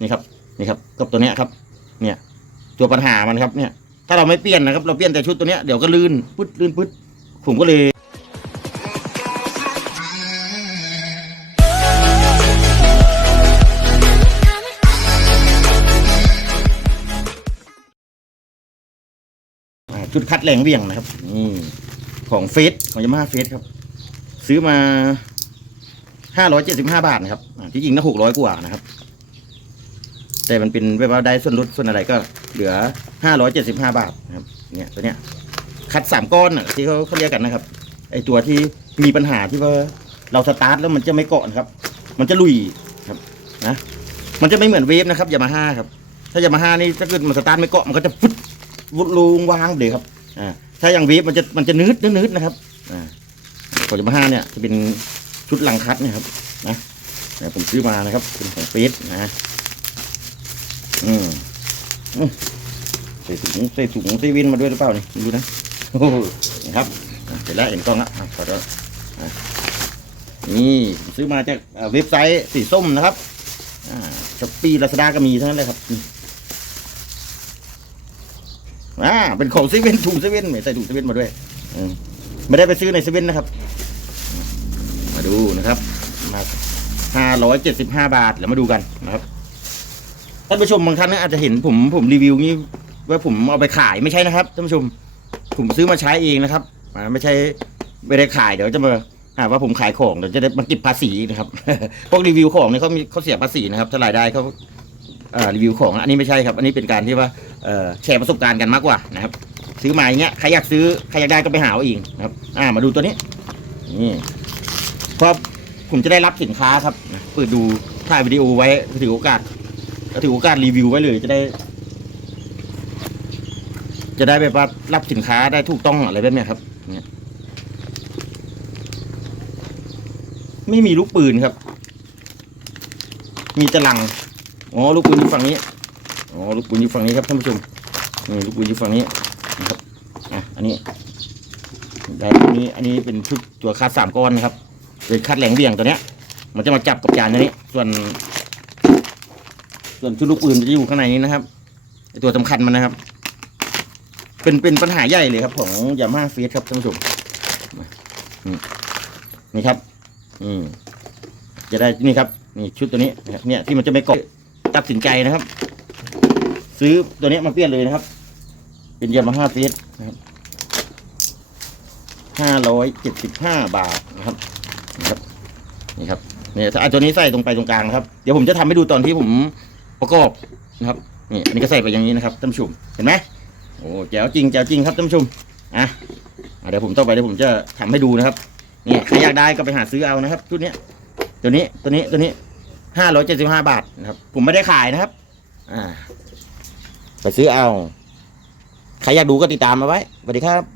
นี่ครับนี่ครับกับตัวเนี้ยครับ เนี่ยตัวปัญหามันครับเนี่ย ถ้าเราไม่เปลี่ยนนะครับ เราเปลี่ยนแต่ชุดตัวเนี้ยเดี๋ยวก็ลื่นปึ๊ดลื่นปึ๊ดผมก็เลยชุดคัดแรงเวี่ยงนะครับนี่ของเฟสของยามาเฟสครับ ซื้อมาห้าร้อยเจ็ดสิบห้าบาทนะครับที่จริงนะหกร้อยกว่านะครับ แต่มันเป็นแบบว่าได้ส่วนลดส่วนอะไรก็เหลือห้าร้อยเจ็ดสิบห้าบาทนะครับเนี่ยตัวเนี้ยคัดสามก้อนอะที่เขาเขาเรียกกันนะครับไอตัวที่มีปัญหาที่ว่าเราสตาร์ทแล้วมันจะไม่เกาะครับ มันจะลุยครับนะมันจะไม่เหมือนเวฟนะครับยามาฮ่าครับ ถ้ายามาฮ่านี่ถ้าเกิดมันสตาร์ทไม่เกาะมันก็จะฟึดวุดลุงวางเลยครับอ่าถ้าอย่างเวฟมันจะมันจะนืดนืดนะครับอ่าของยามาฮ่าเนี่ยจะเป็นชุดหลังคัดนะครับนะเนี่ยผมซื้อมานะครับเป็นของเฟสนะ อืมใส่ถุงใส่ถุงเซเว่นมาด้วยหรือเปล่านี่ไม่รู้นะโอ้โหนี่ครับเสร็จแล้วเห็นกล้องละขอโทษอะนี่ซื้อมาจากเว็บไซต์สีส้มนะครับช้อปปี้ลาซาด้าก็มีทั้งนั้นเลยครับอ่าเป็นของเซเว่นถุงเซเว่นใส่ถุงเซเว่นมาด้วยไม่ได้ไปซื้อในเซเว่นนะครับมมาดูนะครับมาห้าร้อยเจ็ดสิบห้าบาทแล้วมาดูกันนะครับ ท่านผู้ชมบางท่านอาจจะเห็นผมผมรีวิวงี้ว่าผมเอาไปขายไม่ใช่นะครับท่านผู้ชม ผมซื้อมาใช้เองนะครับอ่าไม่ใช่ไม่ได้ขายเดี๋ยวจะมาหาว่าผมขายของเดี๋ยวจะได้มาเก็บภาษีนะครับ พวกรีวิวของเนี่ยเขามีเขาเสียภาษีนะครับถ้ารายได้เขาอ่ารีวิวของอันนี้ไม่ใช่ครับ อันนี้เป็นการที่ว่าเอ่อแชร์ประสบการณ์กันมากกว่านะครับ ซื้อมาอย่างเงี้ยใครอยากซื้อใครอยากได้ก็ไปหาเอาเองนะครับ อ่ามาดูตัวนี้นี่เพราะผมจะได้รับสินค้าครับเปิดดูถ่ายวิดีโอไว้ถือโอกาส ถือโอกาสรีวิวไว้เลยจะได้ จะได้แบบว่ารับสินค้าได้ถูกต้องอะไรแบบนี้ครับเนี่ยไม่มีลูกปืนครับ มีตะลังอ๋อลูกปืนอยู่ฝั่งนี้อ๋อลูกปืนอยู่ฝั่งนี้ครับท่านผู้ชมนี่ลูกปืนอยู่ฝั่งนี้นะครับอะอันนี้ได้อันนี้อันนี้เป็นชุดตัวคาดสามก้อนนะครับเป็นคาดแหลงเบี่ยงตัวเนี้ย มันจะมาจับกับจานตัวนี้ ส่วน ส่วนชุดลูกปืนจะอยู่ข้างในนี้นะครับไอตัวสำคัญมันนะครับ เป็นเป็นปัญหาใหญ่เลยครับ ของยามาฮ่าเฟสครับท่านผู้ชมนี่ครับ อืมจะได้นี่ครับ นี่ชุดตัวนี้เนี่ยที่มันจะไม่เกาะตัดสินใจนะครับ ซื้อตัวนี้มาเปลี่ยนเลยนะครับ เป็นยามาฮ่าเฟสนะครับห้าร้อยเจ็ดสิบห้าบาทนะครับนะครับนี่ครับเนี่ยถ้าเอาตัวนี้ใส่ตรงไปตรงกลางนะครับ เดี๋ยวผมจะทำให้ดูตอนที่ผม ประกอบนะครับนี่อันนี้ก็ใส่ไปอย่างนี้นะครับท่านผู้ชมเห็นไหมโอ้แจ๋วจริงแจ๋วจริงครับท่านผู้ชมอะเดี๋ยวผมต่อไปเดี๋ยวผมจะทำให้ดูนะครับนี่ใครอยากได้ก็ไปหาซื้อเอานะครับชุดนี้ตัวนี้ตัวนี้ตัวนี้ห้าร้อยเจ็ดสิบห้าบาทนะครับ ผมไม่ได้ขายนะครับ อ่า ไปซื้อเอา ใครอยากดูก็ติดตามมาไว้สวัสดีครับ